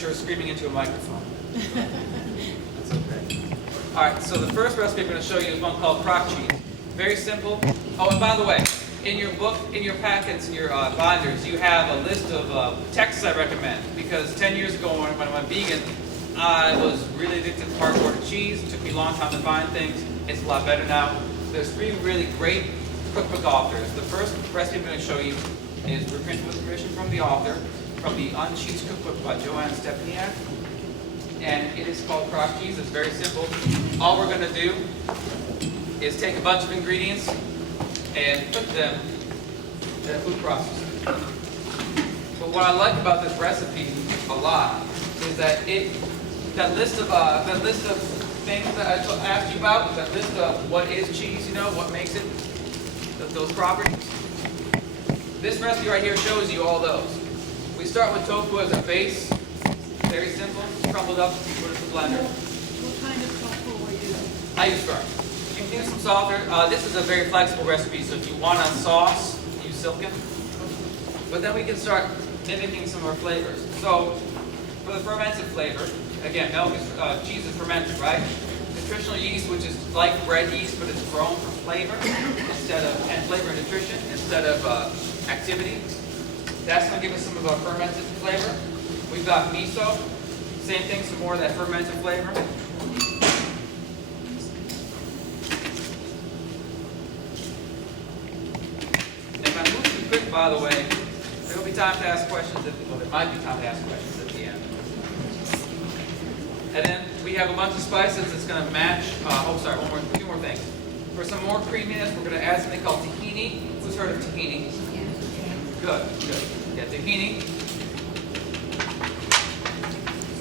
temperature screaming into a microphone. That's okay. All right, so the first recipe I'm going to show you is one called crock cheese. Very simple. Oh, and by the way, in your book, in your packets, in your binders, you have a list of texts I recommend. Because 10 years ago when I went vegan, I was really addicted to hard-boiled cheese. It took me a long time to find things. It's a lot better now. There's 3 really great cookbook authors. The first recipe I'm going to show you is reprinted with permission from the author, from the Uncheesed Cookbook by Joanne Stepaniak. And it is called crock cheese. It's very simple. All we're going to do is take a bunch of ingredients and put them in a food processor. But what I like about this recipe a lot is that that list of things that I asked you about, that list of what is cheese, you know, what makes it, those properties. This recipe right here shows you all those. We start with tofu as a base, very simple, crumbled up, put it in the blender. What kind of tofu are you using? I use firm. You can use some softer. This is a very flexible recipe, so if you want a sauce, use silken. But then we can start mimicking some of our flavors. So, for the fermented flavor, again, cheese is fermented, right? Nutritional yeast, which is like bread yeast, but it's grown for flavor and flavor and nutrition instead of activity. That's going to give us some of our fermented flavor. We've got miso, same thing, some more of that fermented flavor. If I move too quick, by the way, there will be time to ask questions. There might be time to ask questions at the end. And then we have a bunch of spices that's going to match. Two more things. For some more creaminess, we're going to add something called tahini. Who's heard of tahini? Good. Yeah, tahini.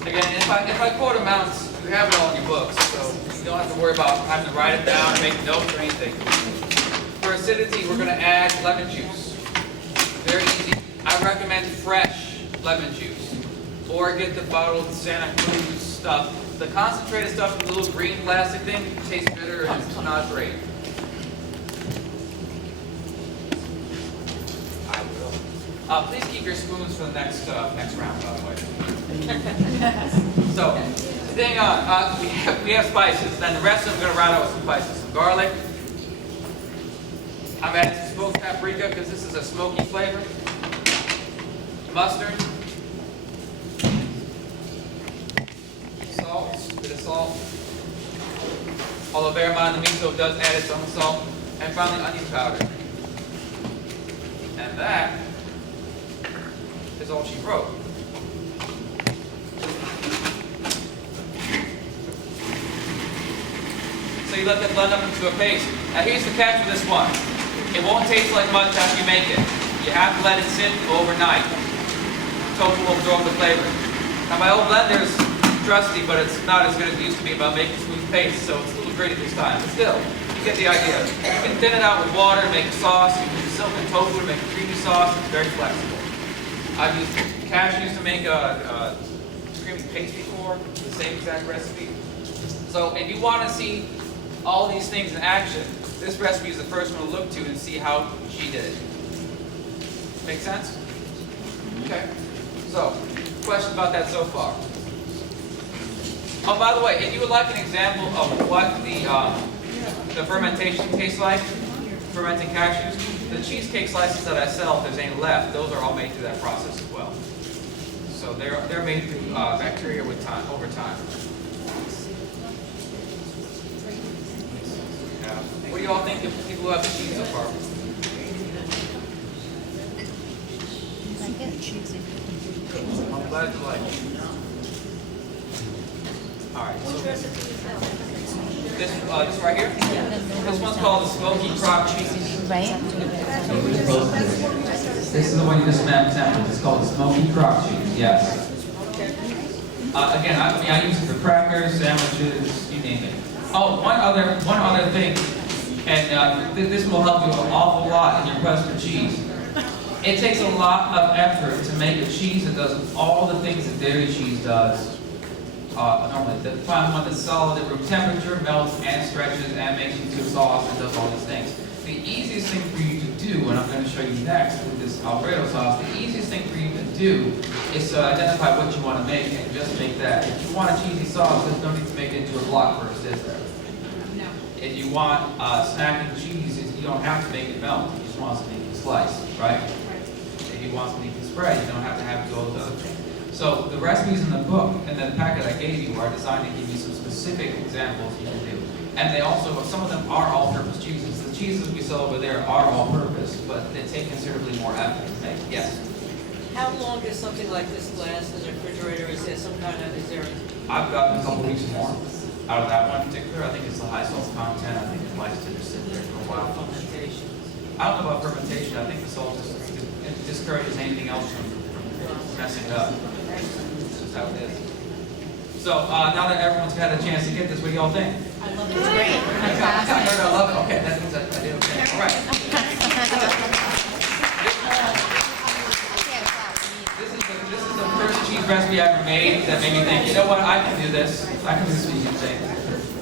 Again, if I quote amounts, you have it all in your books, so you don't have to worry about having to write it down or make notes or anything. For acidity, we're going to add lemon juice. Very easy. I recommend fresh lemon juice, or get the bottled Santa Cruz stuff. The concentrated stuff in the little green plastic thing tastes bitter and it's not great. I will. Please keep your spoons for the next round, by the way. So, hang on. We have spices. Then the rest of them I'm going to round out with some spices. Some garlic. I'm adding some smoked paprika because this is a smoky flavor. Mustard. Salt. A bit of salt. Although bear in mind the miso does add its own salt. And finally onion powder. And that is all she wrote. So you let that blend up into a paste. Now here's the catch with this one. It won't taste like much after you make it. You have to let it sit overnight. Tofu will absorb the flavor. Now my old blender is trusty, but it's not as good as it used to be about making smooth paste, so it's a little gritty this time. But still, you get the idea. You can thin it out with water and make a sauce. You can use silken tofu to make a creamy sauce. It's very flexible. I've used cashews to make a creamy paste before, the same exact recipe. So if you want to see all these things in action, this recipe is the first one to look to and see how she did it. Make sense? Okay. So, questions about that so far? Oh, by the way, if you would like an example of what the fermentation tastes like, fermenting cashews, the cheesecake slices that I sell, if there's any left, those are all made through that process as well. So they're made through bacteria over time. What do you all think of people who have the cheese so far? I'm glad you like it. Alright, so this right here? This one's called the smoky crock cheese. Right? This is the one you just sampled. It's called the smoky crock cheese, yes. Again, I use it for crackers, sandwiches, you name it. Oh, one other thing. And this will help you an awful lot in your quest for cheese. It takes a lot of effort to make a cheese that does all the things that dairy cheese does normally. To find one that's solid at room temperature, melts and stretches and makes into a sauce and does all these things. The easiest thing for you to do, and I'm going to show you next with this Alfredo sauce, the easiest thing for you to do is to identify what you want to make and that if you want a cheesy sauce, there's no need to make it into a block first, is there? No. If you want snacking cheese, you don't have to make it melt. You just want something you can slice, right? Right. If you want something you can spread, you don't have to have to do all those other things. So the recipes in the book and the packet I gave you are designed to give you some specific examples you can do. And they also, some of them are all-purpose cheeses. The cheeses we sell over there are all-purpose, but they take considerably more effort to make. Yes? How long does something like this last in the refrigerator? Is there some kind of, is there? I've gotten a couple weeks more out of that one in particular. I think it's the high salt content. I think it likes to just sit there for a while. Fermentation. I don't know about fermentation. I think the salt just it discourages anything else from messing it up. That's just how it is. So now that everyone's had a chance to get this, what do y'all think? I love it. It's great. I love it. Okay, that means I did okay. All right. This is the first cheese recipe I ever made that made me think, you know what, I can do this. I can do this vegan thing.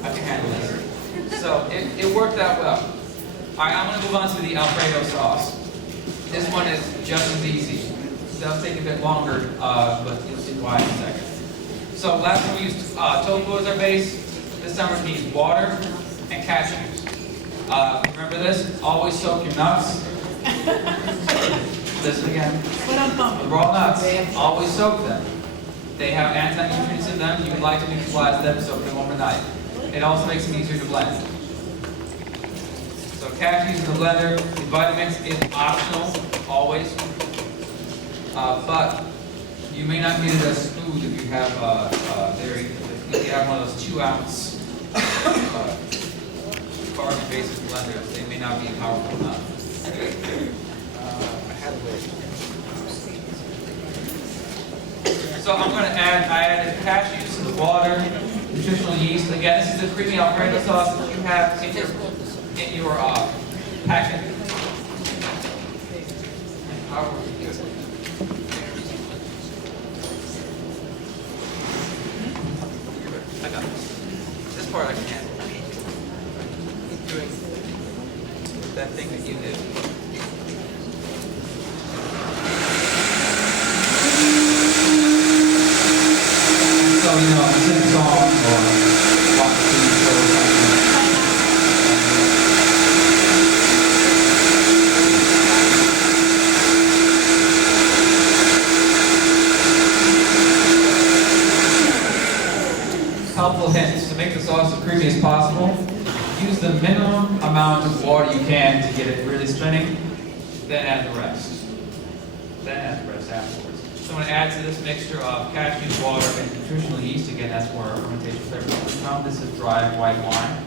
I can handle this. So it worked out well. All right, I'm going to move on to the Alfredo sauce. This one is just as easy. It does take a bit longer, but you'll see why in a second. So last time we used tofu as our base. This time we're going to use water and cashews. Remember this? Always soak your nuts. Listen again. The raw nuts, always soak them. They have anti-nutrients in them. You would like to neutralize them, soak them overnight. It also makes them easier to blend. So cashews in the blender. The Vitamix is optional, always. But you may not get it as food if you have dairy. If you have one of those 2-ounce bargain-based blenders, they may not be powerful enough. So I'm going to add, I added cashews to the water, nutritional yeast. Again, this is the creamy Alfredo sauce that you have in your packet. I got this. This part I can handle. Keep doing that thing that you did. So, you know, sing a song or watch a TV show or something. Helpful hints to make the sauce as creamy as possible. Use the minimum amount of water you can to get it really spinning, then add the rest. Then add the rest afterwards. So I'm going to add to this mixture of cashew, water, and nutritional yeast. Again, that's where our fermentation flavor comes from. This is dry white wine.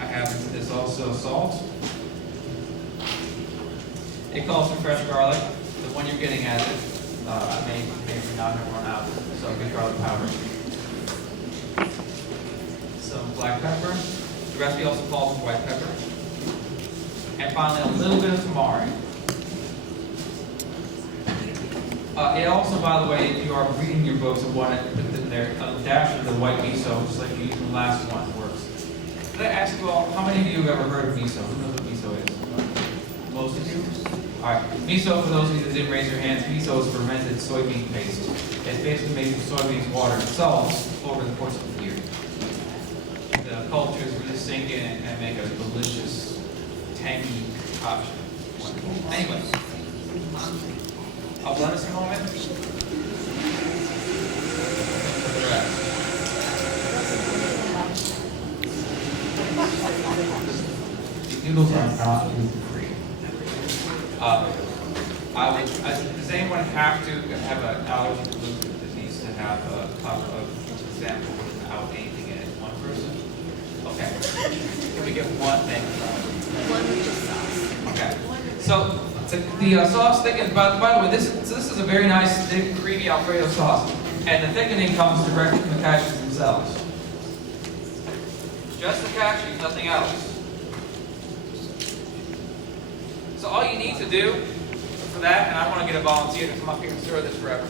I have into this also salt. It calls for fresh garlic. The one you're getting added, I may not have run out. So good garlic powder. Some black pepper. The recipe also calls for white pepper. And finally, a little bit of tamari. It also, by the way, if you are reading your books and want to put in there, a dash of the white miso, just like you used in the last one, works. Did I ask you all, how many of you have ever heard of miso? Who knows what miso is? Most of you? All right. Miso, for those of you that didn't raise your hands, miso is fermented soybean paste. It's basically made from soybeans, water, and salt over the course of the year. The cultures really sink in and make a delicious, tangy option. Wonderful. Anyway. I'll blend this in a moment. These noodles are not gluten-free. Does anyone have to have an allergy to gluten that needs to have a cup of sample without anything in it? One person? Okay. Can we get one thing? One with just sauce. Okay. So the sauce thickens. By the way, this is a very nice, thick, creamy Alfredo sauce, and the thickening comes directly from the cashews themselves. Just the cashews, nothing else. So all you need to do for that, and I want to get a volunteer to come up here and stir this forever.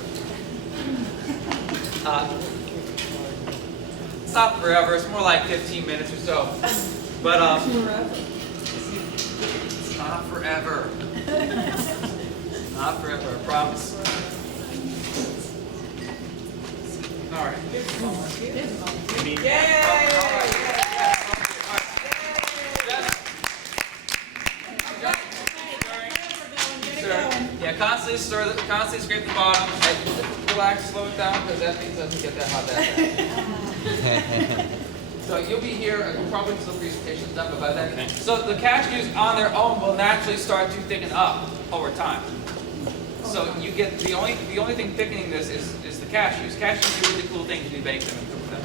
It's not forever. It's more like 15 minutes or so. But it's not forever. Not forever, I promise. Yeah, constantly constantly scrape the bottom. Relax, slow it down, because that thing doesn't get that hot that fast. So you'll be here probably until the presentation's done, but by then. So the cashews on their own will naturally start to thicken up over time. So you get the only thing thickening this is the cashews. Cashews are really cool things when you bake them and cook them.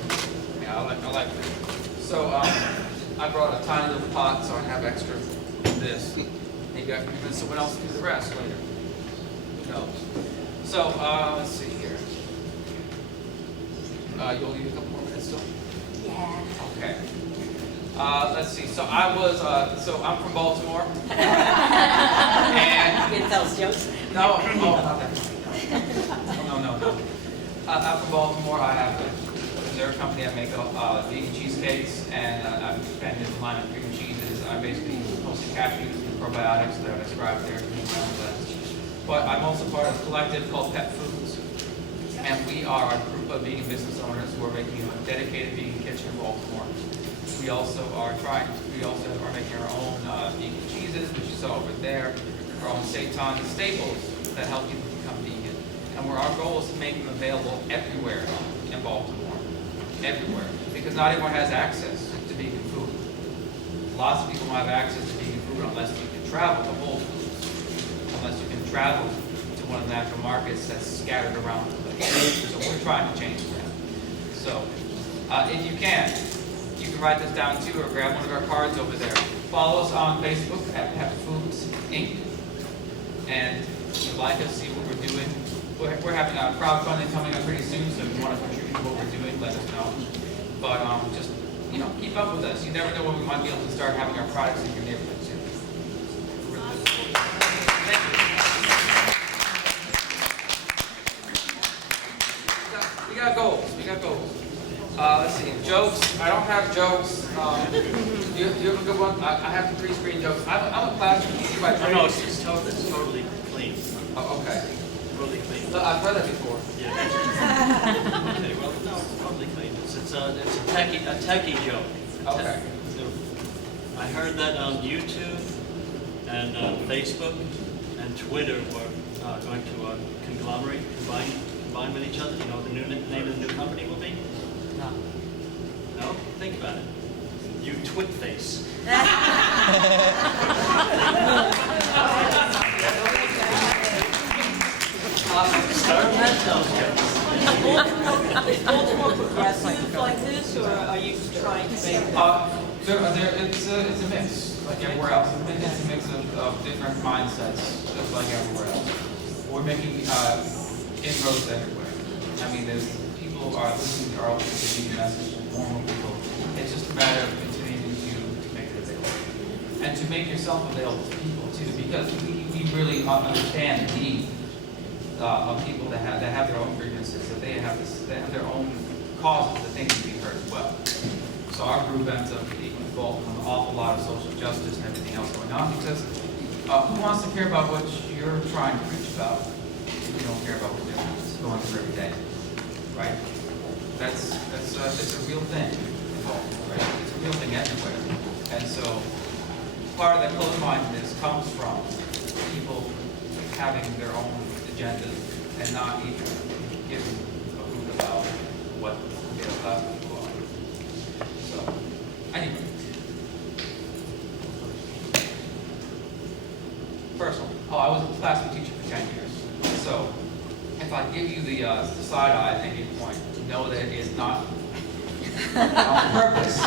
Yeah, I like them. So I brought a tiny little pot, so I have extra of this. Maybe I can convince someone else to do the rest later. Who knows? So let's see here. You'll need a couple more minutes still. Yeah. Okay. Let's see. So I'm from Baltimore. And You can tell us jokes. no, oh, not that funny. No. I'm from Baltimore. I have a dessert company. I make vegan cheesecakes, and I'm expanding the line of vegan cheeses. I basically mostly cashews and probiotics that are described there. But I'm also part of a collective called Pet Foods, and we are a group of vegan business owners who are making a dedicated vegan kitchen in Baltimore. We also are making our own vegan cheeses, which you saw over there, our own seitan staples that help people become vegan. And our goal is to make them available everywhere in Baltimore, everywhere, because not everyone has access to vegan food. Lots of people don't have access to vegan food unless you can travel to Whole Foods, unless you can travel to one of the natural markets that's scattered around the place. So we're trying to change that. So if you can write this down too, or grab one of our cards over there. Follow us on Facebook at Pet Foods Inc. And if you like us, see what we're doing. We're having a crowdfunding coming up pretty soon, so if you want to contribute to what we're doing, let us know. But just keep up with us. You never know when we might be able to start having our products in your neighborhood too. Thank you. We got goals. Let's see, jokes. I don't have jokes. You have a good one? I have the pre-screen jokes. I'm a classroom teacher by training. No, it's totally clean. Oh, okay. Totally clean. I've heard that before. Yeah. Okay, well, no, it's totally clean. It's a techie joke. Okay. I heard that on YouTube and Facebook and Twitter were going to combine with each other. You know what the name of the new company will be? No. No? Think about it. You twit face. Start that those jokes. Is Baltimore progressive like this, or are you trying to make it? It's a mix, like everywhere else. It's a mix of different mindsets, just like everywhere else. We're making inroads everywhere. I mean, people are listening to our vegan message, more and more people. It's just a matter of continuing to make it available. And to make yourself available to people too, because we really understand the need of people that have their own grievances, that they have their own causes that they need to be heard as well. So our group ends up being involved in an awful lot of social justice and everything else going on, because who wants to care about what you're trying to preach about if you don't care about what they're going through every day, right? It's a real thing involved, right? It's a real thing everywhere. And so part of that closed-mindedness comes from people having their own agendas and not even giving a hoot about what their other people are. So, anyway. First one. Oh, I was a classroom teacher for 10 years. So, if I give you the side eye at any point, know that it is not on purpose.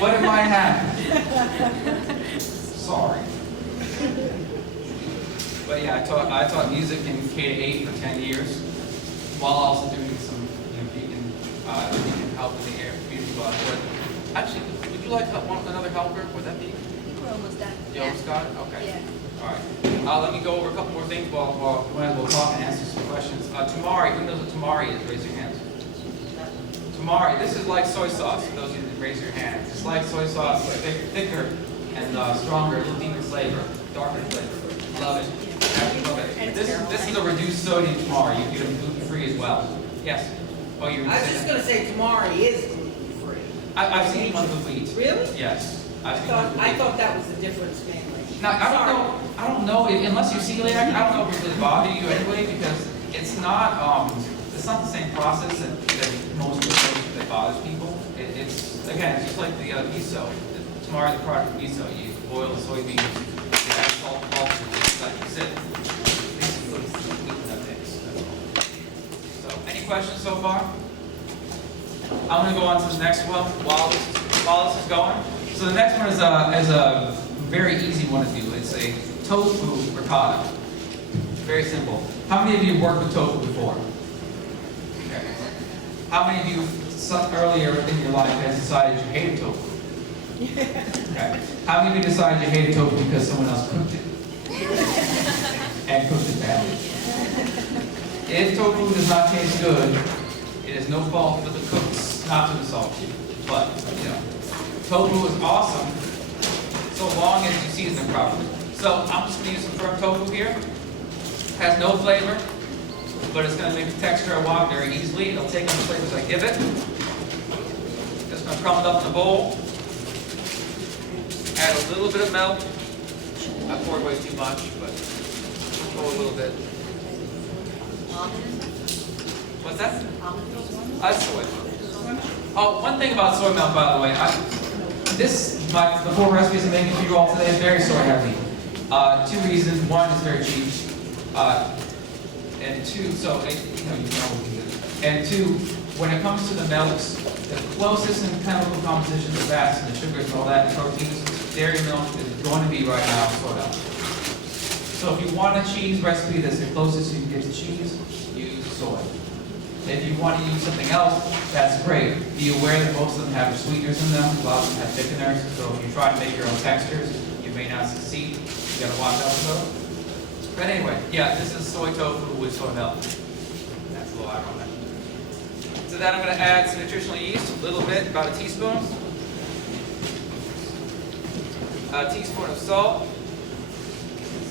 But it might happen. Sorry. But yeah, I taught music in K-8 for 10 years, while also doing some vegan help in the community. But actually, would you like another helper? Would that be? We're almost done. You almost got it? Okay. Yeah. All right. Let me go over a couple more things while we'll talk and answer some questions. Tamari, who knows what tamari is? Raise your hands. Tamari, this is like soy sauce. For those of you that raise your hands, it's like soy sauce, but thicker and stronger, a little deeper flavor, darker flavor. Love it. Love it. This is a reduced sodium tamari. You can get them gluten-free as well. Yes. Oh, you're I was just gonna say tamari is gluten-free. I've seen one with wheat. Really? Yes. I I've seen one with wheat. thought that was the difference mainly. Now, I don't know, unless you're celiac, I don't know if it really bother you anyway, because it's not the same process that most of the food that bothers people. It's, again, it's just like the miso, the tamari, the product of miso. You boil the soybeans, you add salt and pulp, it's like you said. Basically, wheat in that mix, that's all. So, any questions so far? I'm gonna go on to the next one while this is going. So the next one is a very easy one to do. It's a tofu ricotta. Very simple. How many of you have worked with tofu before? Okay. How many of you earlier in your life has decided you hated tofu? Okay. How many of you decided you hated tofu because someone else cooked it? And cooked it badly? If tofu does not taste good, it is no fault for the cooks not to insult you. But, you know, tofu is awesome so long as you season it properly. So I'm just going to use some firm tofu here. Has no flavor, but it's going to make the texture I want very easily. It'll take on the flavors I give it. Just going to crumble it up in the bowl. Add a little bit of milk. I poured way too much, but pour a little bit. What's that? Soy. Oh, one thing about soy milk, by the way, the 4 recipes I'm making for you all today is very soy heavy. 2 reasons. 1, it's very cheap. And 2, so you know what you do. And 2, when it comes to the milks, the closest in chemical composition to fats and the sugars and all that, and proteins, dairy milk is going to be right now soy milk. So if you want a cheese recipe that's the closest you can get to cheese, use soy. If you want to use something else, that's great. Be aware that most of them have sweeteners in them, a lot of them have thickeners, so if you try to make your own textures, you may not succeed. You gotta watch out for those. But anyway, yeah, this is soy tofu with soy milk. That's a little ironic. To that I'm gonna add some nutritional yeast, a little bit, about a teaspoon. A teaspoon of salt.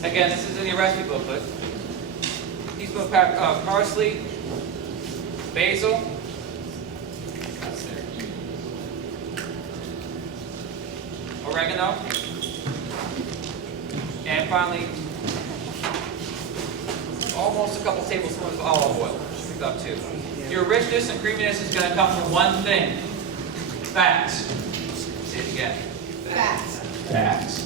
Again, this is in your recipe booklet. A teaspoon of parsley. Basil, oregano, and finally, almost a couple tablespoons of olive oil, just about 2. Your richness and creaminess is going to come from one thing: fats. Say it again. Fats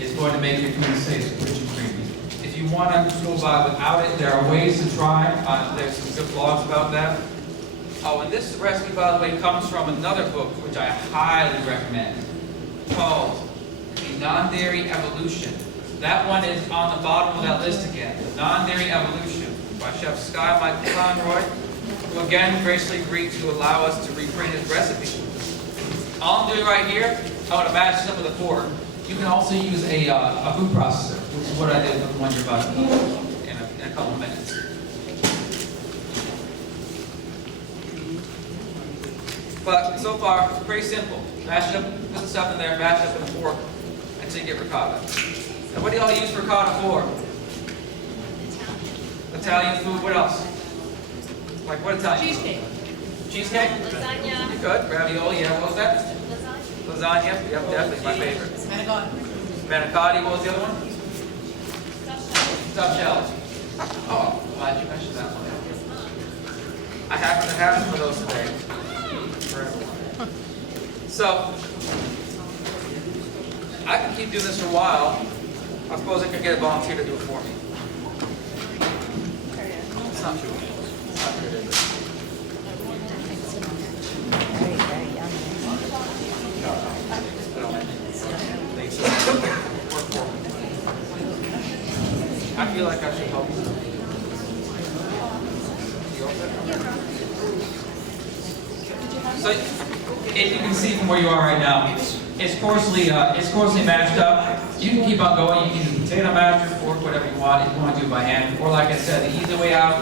is going to make your food taste rich and creamy. If you want to go by without it, there are ways to try. There's some good blogs about that. Oh, and this recipe, by the way, comes from another book, which I highly recommend, called The Non-Dairy Evolution. That one is on the bottom of that list again. The Non-Dairy Evolution by Chef Scott Michael Conroy, who again graciously agreed to allow us to reprint his recipe. All I'm doing right here, I want to mash some of the pork. You can also use a food processor, which is what I did with the one you're about to eat in a couple of minutes. But so far, pretty simple. Mash it up, put the stuff in there, mash it up with a fork until you get ricotta. Now, what do y'all use ricotta for? Italian food. What else? Like what Italian? Cheesecake. Cheesecake? Lasagna. You could. Ravioli. Yeah. What was that? Lasagna. Lasagna. Yep, definitely my favorite. Manicotti. Manicotti. What was the other one? Stuffed shells. Oh, glad you mentioned that one. I happen to have some of those today. For everyone. So, I can keep doing this for a while. I suppose I could get a volunteer to do it for me. It's not true. It's not true, is it? Very, very yummy. Thanks. Work for me. I feel like I should help you. You all set? So, if you can see from where you are right now, it's coarsely mashed up. You can keep on going. You can use potato masher, fork, whatever you want. If you want to do it by hand, or like I said, the easy way out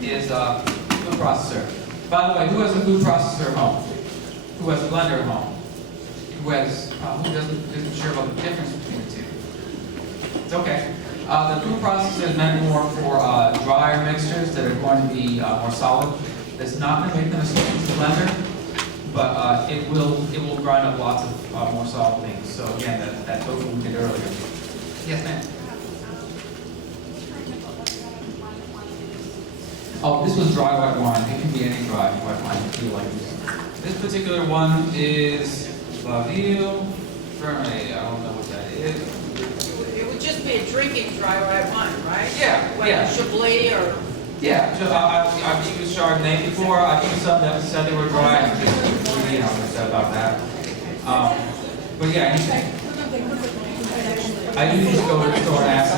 is food processor. By the way, who has a food processor at home? Who has a blender at home? Who isn't sure about the difference between the two? It's okay. The food processor is meant more for drier mixtures that are going to be more solid. It's not going to make them as sweet as the blender, but it will grind up lots of more solid things. So again, that tofu we did earlier. Yes, ma'am. Oh, this was dry white wine. It can be any dry white wine if you like this. This particular one is Laville Ferme. I don't know what that is. It would just be a drinking dry white wine, right? Yeah, Like yeah. Chablis or... Yeah, so I've used Chardonnay before. I've used some that said they were dry. I'm just, upset about that. But yeah, I usually just go to the store and ask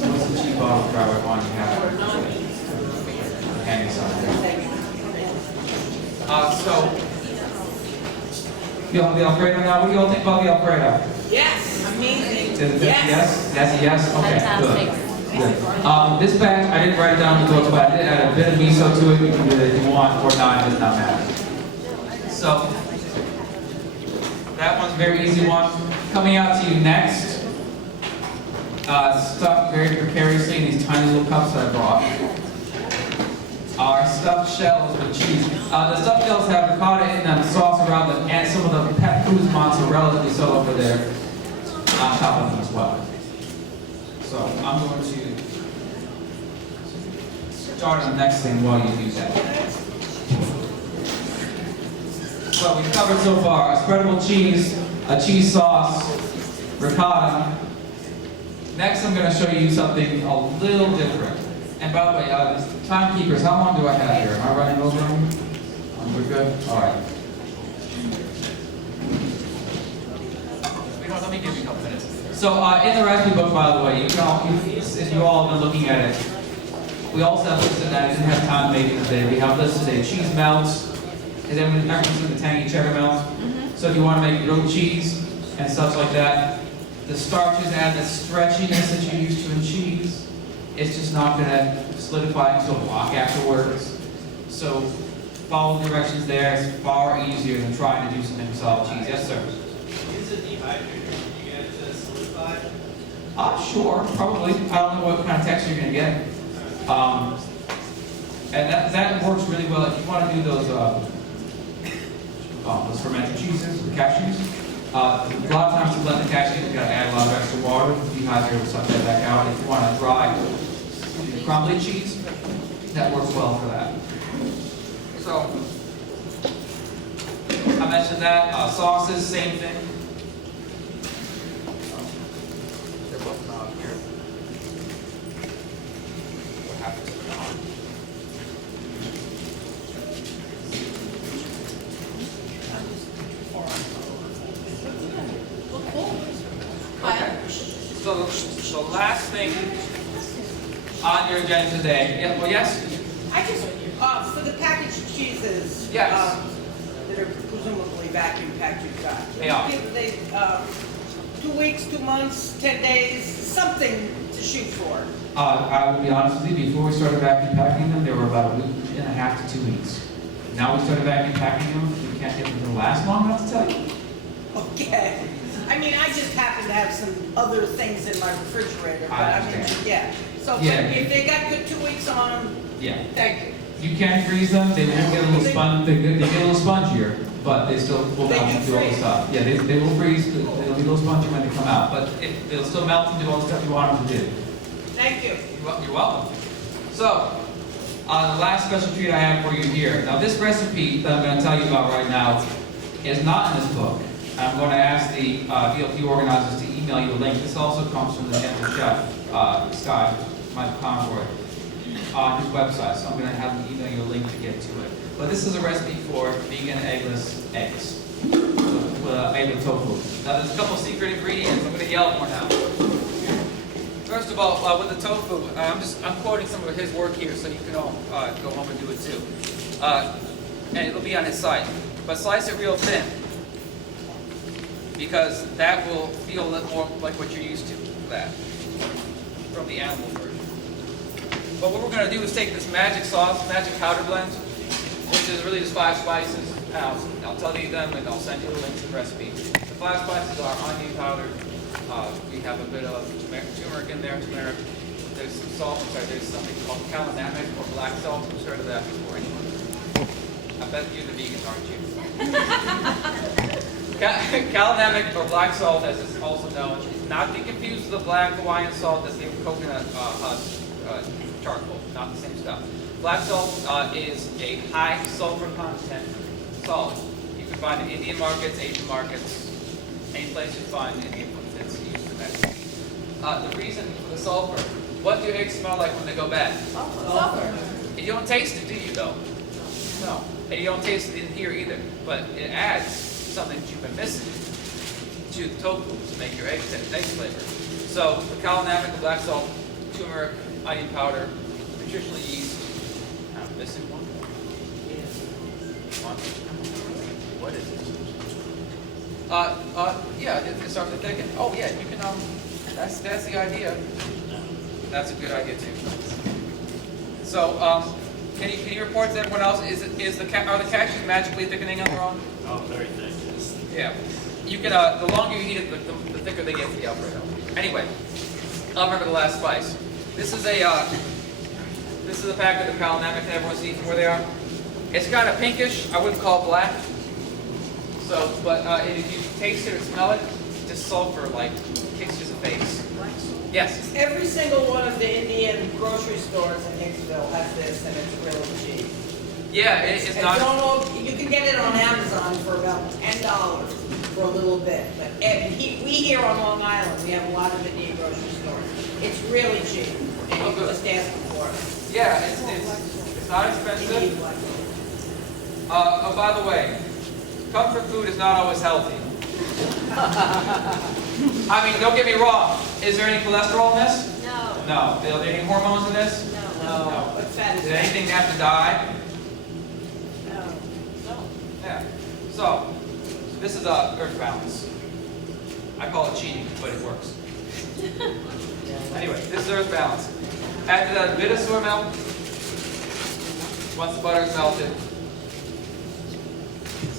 them what's the cheap bottle of dry white wine you have. Hand me some. So, you have the Alfredo now. What do you all think about the Alfredo? Yes, amazing. Is it Yes. yes? That's a yes? Okay, Fantastic. good. This batch, I didn't write it down in the book, but I did add a bit of miso to it. You can do it if you want, or not, it does not matter. So, that one's a very easy one. Coming out to you next, stuffed very precariously in these tiny little cups that I brought, are stuffed shells with cheese. The stuffed shells have ricotta in them, sauce around them, and some of the pet food mozzarella that we sell over there on top of them as well. So I'm going to start on the next thing while you do that. So we've covered so far a spreadable cheese, a cheese sauce, ricotta. Next I'm going to show you something a little different. And by the way, timekeepers, how long do I have here? Am I running over? We're good? All right. Let me give you a couple minutes. So in the recipe book, by the way, if you all have been looking at it, we also have listed that I didn't have time to make it today. We have listed a cheese melts, and then everyone's in the tangy cheddar melt. So if you want to make grilled cheese and stuff like that, the starches add the stretchiness that you're used to in cheese. It's just not going to solidify into a block afterwards. So follow the directions there. It's far easier than trying to do something with solid cheese. Yes, sir. Use a dehydrator. You get it to solidify. Sure, probably. I don't know what kind of texture you're going to get. And that works really well if you want to do those fermented cheeses, the cashews. A lot of times to blend the cashews, you've got to add a lot of extra water. Dehydrator will suck that back out. If you want a dry, crumbly cheese, that works well for that. So, I mentioned that. Sauces, same thing. They're both not here. What happened to the knob? Okay. So the last thing on your agenda today. Yeah, well, yes? I just, for the packaged cheeses. Yes. That are presumably vacuum packed, you've got. They are. They, 2 weeks, 2 months, 10 days, something to shoot for. I will be honest with you, before we started vacuum packing them, they were about a week and a half to 2 weeks. Now we started vacuum packing them, we can't get them to last long enough to tell you. Okay. I mean, I just happen to have some other things in my refrigerator, but I I mean, understand. yeah. So Yeah. if they got good 2 weeks on them, Yeah. thank you. You can freeze them, they will get a little they get a little spongier, but they still will They melt do and do all the freeze. stuff. Yeah, they will freeze, they'll be a little spongy when they come out, but they'll still melt and do all the stuff you want them to do. Thank you. You're welcome. So, the last special treat I have for you here. Now, this recipe that I'm going to tell you about right now is not in this book. I'm going to ask the VLP organizers to email you a link. This also comes from the gentle chef, Scott, Michael Conroy, on his website. So I'm going to have him email you a link to get to it. But this is a recipe for vegan eggless eggs, made with tofu. Now, there's a couple secret ingredients. I'm going to yell more now. First of all, with the tofu, I'm quoting some of his work here, so you can all go home and do it too. And it'll be on his site. But slice it real thin, because that will feel a little more like what you're used to, that, from the animal version. But what we're going to do is take this magic sauce, magic powder blend, which is really just 5 spices. I'll tell you them and I'll send you the link to the recipe. The 5 spices are onion powder. We have a bit of turmeric in there, turmeric. There's some salt, there's something called calanamic or black salt. Who's heard of that before? Anyone? I bet you're the vegans, aren't you? Calinamic or black salt, as it's also known, not to be confused with the black Hawaiian salt that's made with coconut husk charcoal, not the same stuff. Black salt is a high sulfur content salt. You can find it in Indian markets, Asian markets, any place you find Indian food that's used for that. The reason for the sulfur, what do eggs smell like when they go bad? Sulfur. You don't taste it, do you, though? No. And you don't taste it in here either. But it adds something that you've been missing to the tofu to make your egg flavor. So the calinamic, the black salt, turmeric, onion powder, nutritional yeast. I'm missing one. One. What is it? Yeah, it starts to thicken. Oh yeah, you can that's the idea. That's a good idea too. So can you report to everyone else? Are the cashews magically thickening on their own? Oh, very thick. Yeah. You can the longer you heat it, the thicker they get for the Alfredo. Anyway, I'll remember the last spice. This is a packet of calinamic that everyone sees from where they are. It's kind of pinkish. I wouldn't call it black. So, but if you taste it or smell it, just sulfur like kicks you in the face. Yes. Every single one of the Indian grocery stores in Hicksville has this, and it's really cheap. Yeah, it's And not. don't know, you can get it on Amazon for about $10 for a little bit. But we here on Long Island, we have a lot of Indian grocery stores. It's really cheap, and Oh, you good. just ask them for it. Yeah, it's not expensive. Indian black. Oh, by the way, comfort food is not always healthy. I mean, don't get me wrong. Is there any cholesterol in this? No. No. Are there any hormones in this? No, No. what fat is Did that? anything have to die? No. Yeah. So, this is Earth Balance. I call it cheating, but it works. Anyway, this is Earth Balance. Add to that a bit of soy milk. Once the butter is melted.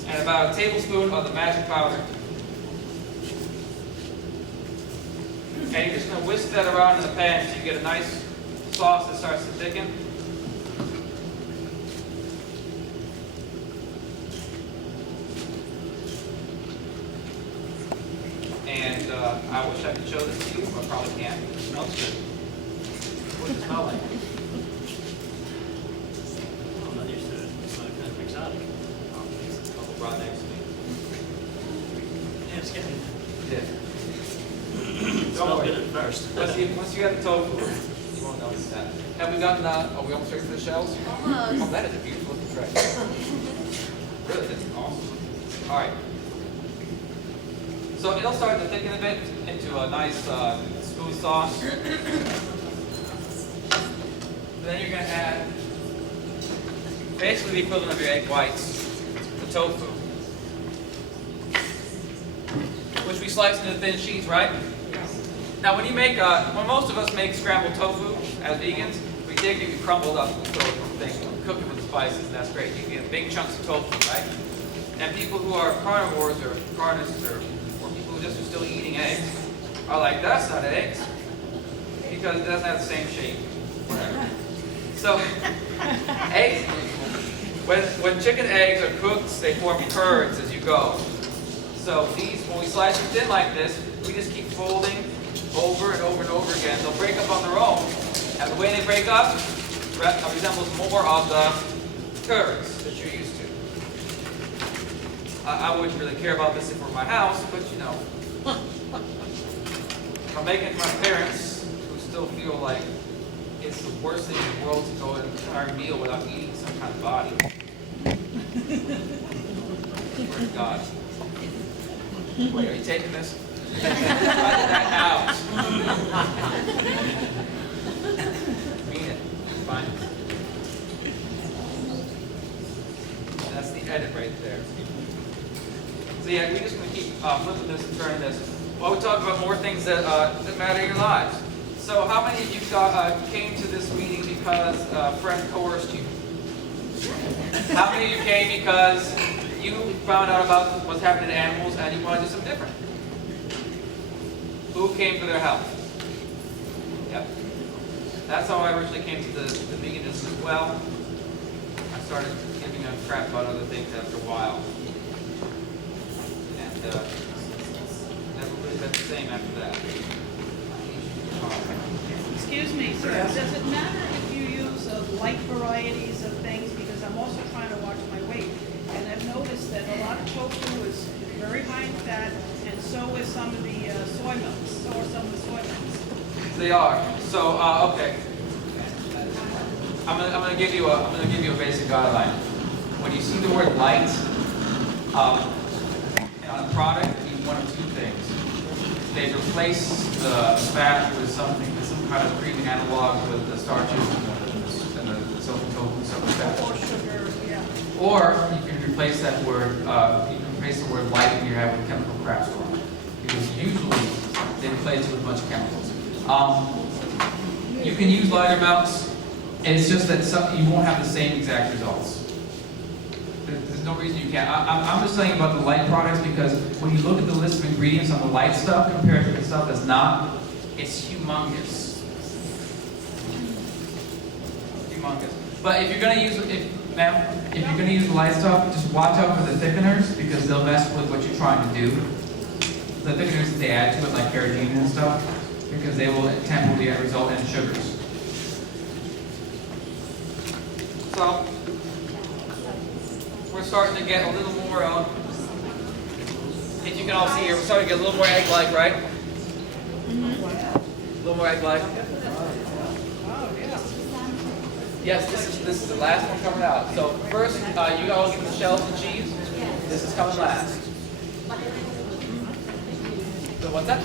And about a tablespoon of the magic powder. And you're just going to whisk that around in the pan so you get a nice sauce that starts to thicken. And I wish I could show this to you, but I probably can't. It smells good. What does it smell like? I'm not used to it. It's kind of exotic. Oh, geez, a couple brought next to me. Yeah, it's getting. Yeah. It smells good at first. Once you get the tofu, you won't notice that. Have we gotten, are we almost ready for the shells? Almost. Oh, that is a beautiful looking tray. Really, that's awesome. All right. So it'll start to thicken a bit into a nice smooth sauce. Then you're going to add basically the equivalent of your egg whites, the tofu, which we slice into thin sheets, right? Now, when you make, when most of us make scrambled tofu as vegans, we take it, we crumble it up, cook it with the spices, and that's great. You can get big chunks of tofu, right? And people who are carnivores or carnists or people who just are still eating eggs are like, that's not eggs, because it doesn't have the same shape. Whatever. So, eggs, when chicken eggs are cooked, they form curds as you go. So these, when we slice them thin like this, we just keep folding over and over and over again. They'll break up on their own. And the way they break up resembles more of the curds that you're used to. I wouldn't really care about this if it were my house, but you know. I'm making it for my parents, who still feel like it's the worst thing in the world to go an entire meal without eating some kind of body. Word to God. Wait, are you taking this? Cut that out. Mean it. Fine. That's the edit right there. So yeah, we're just going to keep flipping this and turning this while we talk about more things that matter in your lives. So how many of you came to this meeting because a friend coerced you? How many of you came because you found out about what's happening to animals and you want to do something different? Who came for their health? Yep. That's how I originally came to the veganism as well. I started giving know, crap about other things after a while. And never really been the same after that. Excuse me, sir, does it matter if you use light varieties of things? Because I'm also trying to watch my weight. And I've noticed that a lot of tofu is very high in fat, and so is some of the soy milks, so are some of the soy milks. They are. So, okay. I'm gonna give you a basic guideline. When you see the word light on a product, it means one of two things. They replace the fat with some kind of cream analog with the starches and the silken tofu, stuff like that. Or sugar, yeah. Or you can replace that word. You can replace the word light in your head with chemical crap store, because usually they replace it with a bunch of chemicals. You can use lighter amounts. It's just that you won't have the same exact results. There's no reason you can't. I'm just saying about the light products because when you look at the list of ingredients on the light stuff compared to the stuff that's not, it's humongous. Humongous. But if you're gonna use if you're gonna use the light stuff, just watch out for the thickeners because they'll mess with what you're trying to do. The thickeners that they add to it, like carrageenan and stuff, because they will tamper the end result in sugars. So, we're starting to get a little more, if you can all see here, we're starting to get a little more egg-like, right? A little more egg-like. Oh, yeah. Yes, this is the last one coming out. So first, you all get the shells and cheese. This is coming last. So what's that?